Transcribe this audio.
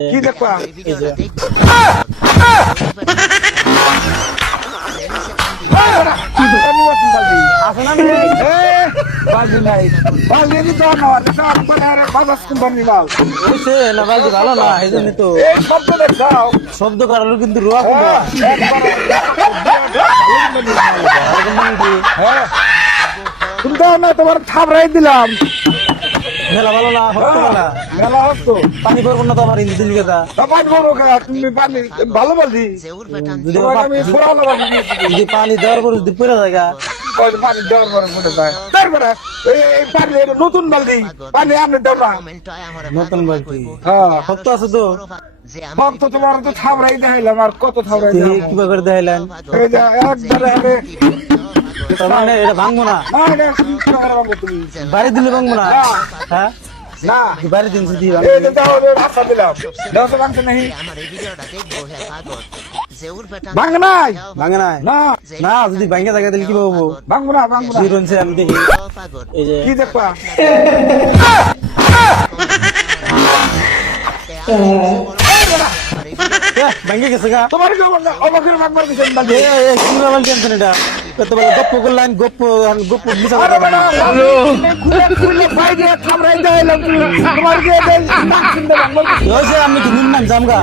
কি দেখবা বালতি নাই বালতি দিতে বালতি ভালো না এই জন্য তো এই শব্দ দেখছাও শব্দ করালো কিন্তু রোয়া হ্যাঁ তুমি দাও না তোমার থাবড়াই দিলাম মেলা ভালো না হতো না মেলা হতো পানি পড়বো না তো আমার ইঞ্জিন দিন গেতা পানি করবো তুমি পানি ভালো বালতি যদি তোমাকে আমি পুরানো বালতি দিয়েছি। যদি পানি দেওয়ার পর যদি পড়ে যায় ওই যে পানি দেওয়ার পরে পড়ে যায় তারপরে এই পানি এটা নতুন বালতি পানি আপনি দাও না নতুন বালতি হ্যাঁ শক্ত আছে তো ভক্ত তোমার তো থাবড়াই দেখাইলাম আর কত থাবড়াই দেখাবো কিভাবে করে দেখাইলেন এই যে একবারে হবে তার মানে এটা ভাঙবো না না এটা সুন্দর করে বানাবো তুমি বাড়ি দিলে ভাঙবো না হ্যাঁ না বাড়ি দিন যদি এই যে দাও রাস্তা দিলাম দাও তো ভাঙতে নেই ভাঙ নাই ভাঙে না না না যদি ভাঙে থাকে তাহলে কি পাবো ভাঙবো না ভাঙবো না দুই রনছে আমি দেখি এই যে কি দেখবা ভাঙে গেছে গা তোমার কি অবাকের ভাঙবার কিছু বালতি কি বল টেনশন এটা কত বলে গপ্প করলেন গপ্প গপ্প বিচার আরে বেটা খুলে খুলে বাইরে থাবড়াই দেখাইলাম তোমার কি এটা নাক শুনতে ভাঙবার আমি তো নিম্ন জামগা